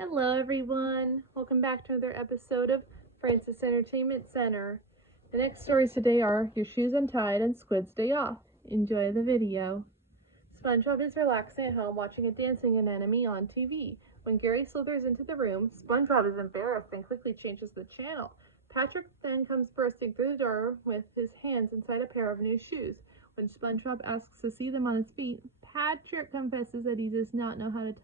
Hello everyone, welcome back to another episode of Francis Entertainment Center. The next stories today are Your Shoes Untied and Squid's Day Off. Enjoy the video. SpongeBob is relaxing at home watching a dancing anemone on TV. When Gary slithers into the room, SpongeBob is embarrassed and quickly changes the channel. Patrick then comes bursting through the door with his hands inside a pair of new shoes. When SpongeBob asks to see them on his feet, Patrick confesses that he does not know how to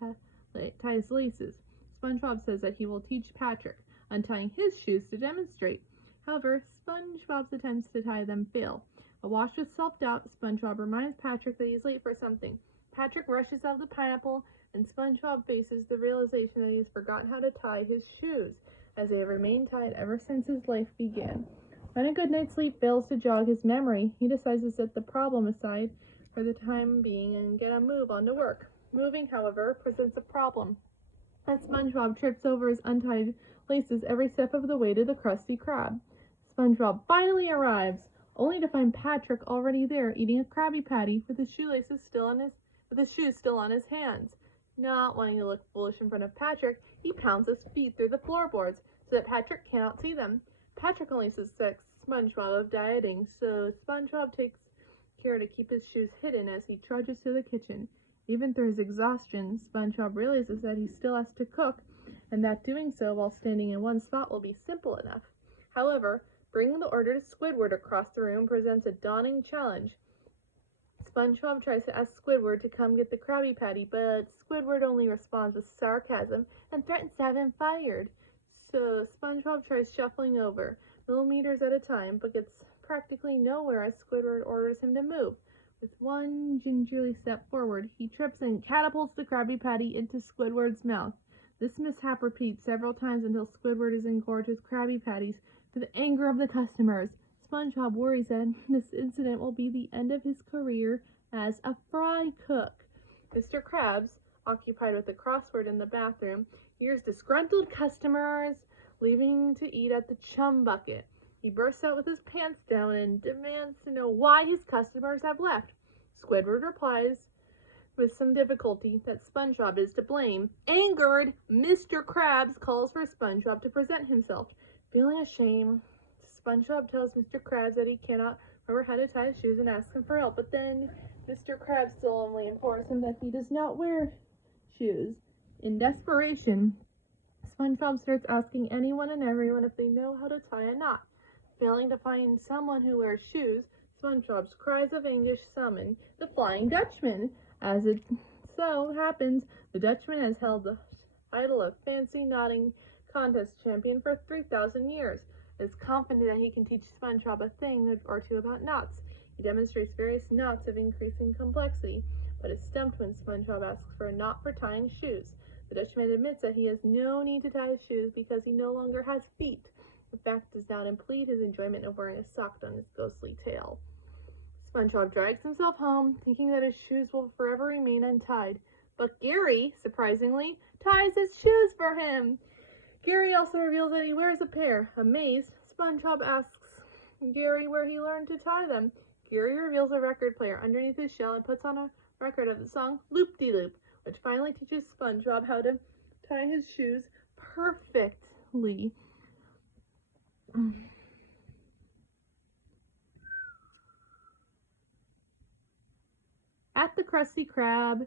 tie his laces. SpongeBob says that he will teach Patrick, untying his shoes to demonstrate. However, SpongeBob's attempts to tie them fail. Awash with self-doubt, SpongeBob reminds Patrick that he is late for something. Patrick rushes out of the pineapple, and SpongeBob faces the realization that he has forgotten how to tie his shoes, as they have remained tied ever since his life began. When a good night's sleep fails to jog his memory, he decides to set the problem aside for the time being and get a move on to work. Moving, however, presents a problem, as SpongeBob trips over his untied laces every step of the way to the Krusty Krab. SpongeBob finally arrives, only to find Patrick already there eating a Krabby Patty with his shoes still on his hands. Not wanting to look foolish in front of Patrick, he pounds his feet through the floorboards so that Patrick cannot see them. Patrick only suspects SpongeBob of dieting, so SpongeBob takes care to keep his shoes hidden as he trudges to the kitchen. Even through his exhaustion, SpongeBob realizes that he still has to cook, and that doing so while standing in one spot will be simple enough. However, bringing the order to Squidward across the room presents a daunting challenge. SpongeBob tries to ask Squidward to come get the Krabby Patty, but Squidward only responds with sarcasm and threatens to have him fired. So SpongeBob tries shuffling over, millimeters at a time, but gets practically nowhere as Squidward orders him to move. With one gingerly step forward, he trips and catapults the Krabby Patty into Squidward's mouth. This mishap repeats several times until Squidward is engorged with Krabby Patties to the anger of the customers. SpongeBob worries that this incident will be the end of his career as a fry cook. Mr. Krabs, occupied with a crossword in the bathroom, hears disgruntled customers leaving to eat at the chum bucket. He bursts out with his pants down and demands to know why his customers have left. Squidward replies with some difficulty that SpongeBob is to blame. Angered, Mr. Krabs calls for SpongeBob to present himself. Feeling ashamed, SpongeBob tells Mr. Krabs that he cannot remember how to tie his shoes and asks him for help, but then Mr. Krabs solemnly informs him that he does not wear shoes. In desperation, SpongeBob starts asking anyone and everyone if they know how to tie a knot. Failing to find someone who wears shoes, SpongeBob's cries of anguish summon the Flying Dutchman. As it so happens, the Dutchman has held the title of fancy knotting contest champion for 3,000 years. Is confident that he can teach SpongeBob a thing or two about knots. He demonstrates various knots of increasing complexity, but is stumped when SpongeBob asks for a knot for tying shoes. The Dutchman admits that he has no need to tie his shoes because he no longer has feet. The fact does not impede his enjoyment of wearing a sock on his ghostly tail. SpongeBob drags himself home, thinking that his shoes will forever remain untied. But Gary, surprisingly, ties his shoes for him. Gary also reveals that he wears a pair. Amazed, SpongeBob asks Gary where he learned to tie them. Gary reveals a record player underneath his shell and puts on a record of the song Loop-de-Loop, which finally teaches SpongeBob how to tie his shoes perfectly. At the Krusty Krab,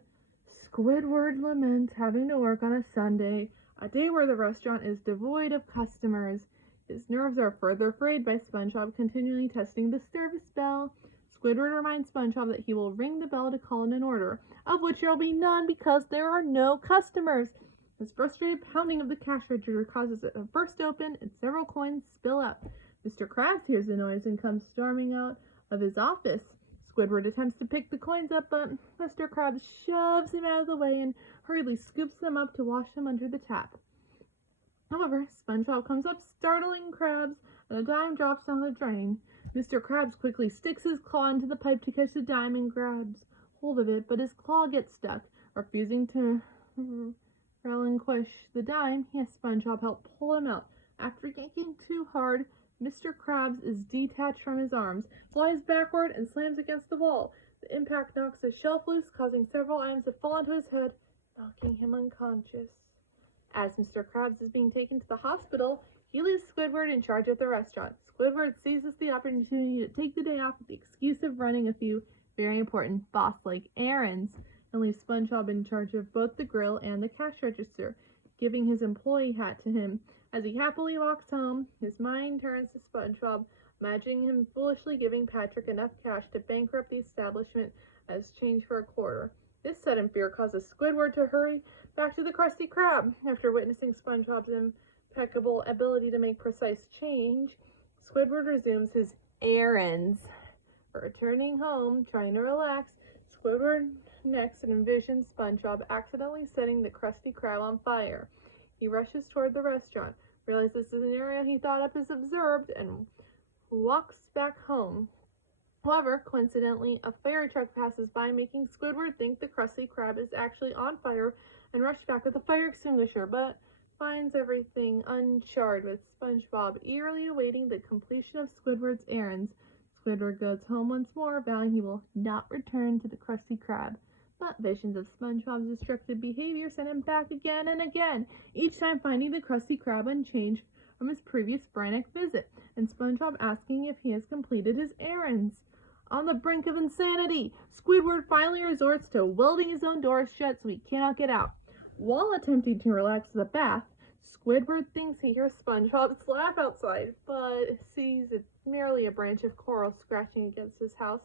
Squidward laments having to work on a Sunday, a day where the restaurant is devoid of customers. His nerves are further frayed by SpongeBob continually testing the service bell. Squidward reminds SpongeBob that he will ring the bell to call in an order, of which there will be none because there are no customers. His frustrated pounding of the cash register causes it to burst open and several coins spill out. Mr. Krabs hears the noise and comes storming out of his office. Squidward attempts to pick the coins up, but Mr. Krabs shoves him out of the way and hurriedly scoops them up to wash them under the tap. However, SpongeBob comes up, startling Krabs, and a dime drops down the drain. Mr. Krabs quickly sticks his claw into the pipe to catch the dime and grabs hold of it, but his claw gets stuck. Refusing to relinquish the dime, he has SpongeBob help pull him out. After yanking too hard, Mr. Krabs is detached from his arms, flies backward, and slams against the wall. The impact knocks the shelf loose, causing several items to fall onto his head, knocking him unconscious. As Mr. Krabs is being taken to the hospital, he leaves Squidward in charge of the restaurant. Squidward seizes the opportunity to take the day off with the excuse of running a few very important boss-like errands and leaves SpongeBob in charge of both the grill and the cash register, giving his employee hat to him. As he happily walks home, his mind turns to SpongeBob, imagining him foolishly giving Patrick enough cash to bankrupt the establishment as change for a quarter. This sudden fear causes Squidward to hurry back to the Krusty Krab. After witnessing SpongeBob's impeccable ability to make precise change, Squidward resumes his errands. Returning home, trying to relax, Squidward next envisions SpongeBob accidentally setting the Krusty Krab on fire. He rushes toward the restaurant, realizes the scenario he thought up is observed, and walks back home. However, coincidentally, a fire truck passes by, making Squidward think the Krusty Krab is actually on fire and rush back with a fire extinguisher, but finds everything uncharred, with SpongeBob eagerly awaiting the completion of Squidward's errands. Squidward goes home once more, vowing he will not return to the Krusty Krab. But visions of SpongeBob's destructive behavior send him back again and again, each time finding the Krusty Krab unchanged from his previous frantic visit, and SpongeBob asking if he has completed his errands. On the brink of insanity, Squidward finally resorts to welding his own doors shut so he cannot get out. While attempting to relax in the bath, Squidward thinks he hears SpongeBob's laugh outside, but sees it's merely a branch of coral scratching against his house.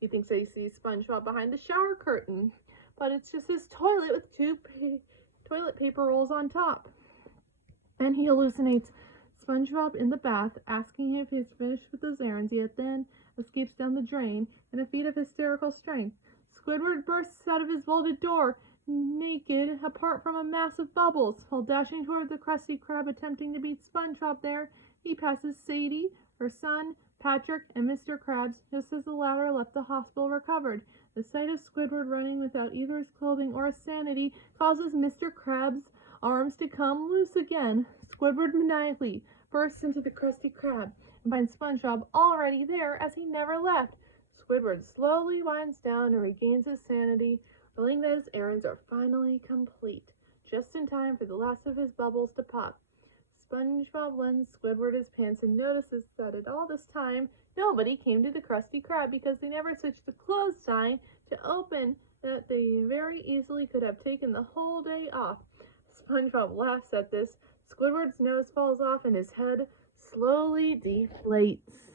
He thinks that he sees SpongeBob behind the shower curtain, but it's just his toilet with two toilet paper rolls on top. And he hallucinates SpongeBob in the bath, asking him if he's finished with his errands yet, then escapes down the drain in a feat of hysterical strength. Squidward bursts out of his vaulted door, naked, apart from a mass of bubbles. While dashing toward the Krusty Krab, attempting to beat SpongeBob there, he passes Sadie, her son, Patrick, and Mr. Krabs, just as the latter left the hospital recovered. The sight of Squidward running without either his clothing or his sanity causes Mr. Krabs' arms to come loose again. Squidward maniacally bursts into the Krusty Krab and finds SpongeBob already there as he never left. Squidward slowly winds down and regains his sanity, feeling that his errands are finally complete, just in time for the last of his bubbles to pop. SpongeBob lends Squidward his pants and notices that at all this time, nobody came to the Krusty Krab because they never switched the close sign to open, that they very easily could have taken the whole day off. SpongeBob laughs at this. Squidward's nose falls off and his head slowly deflates.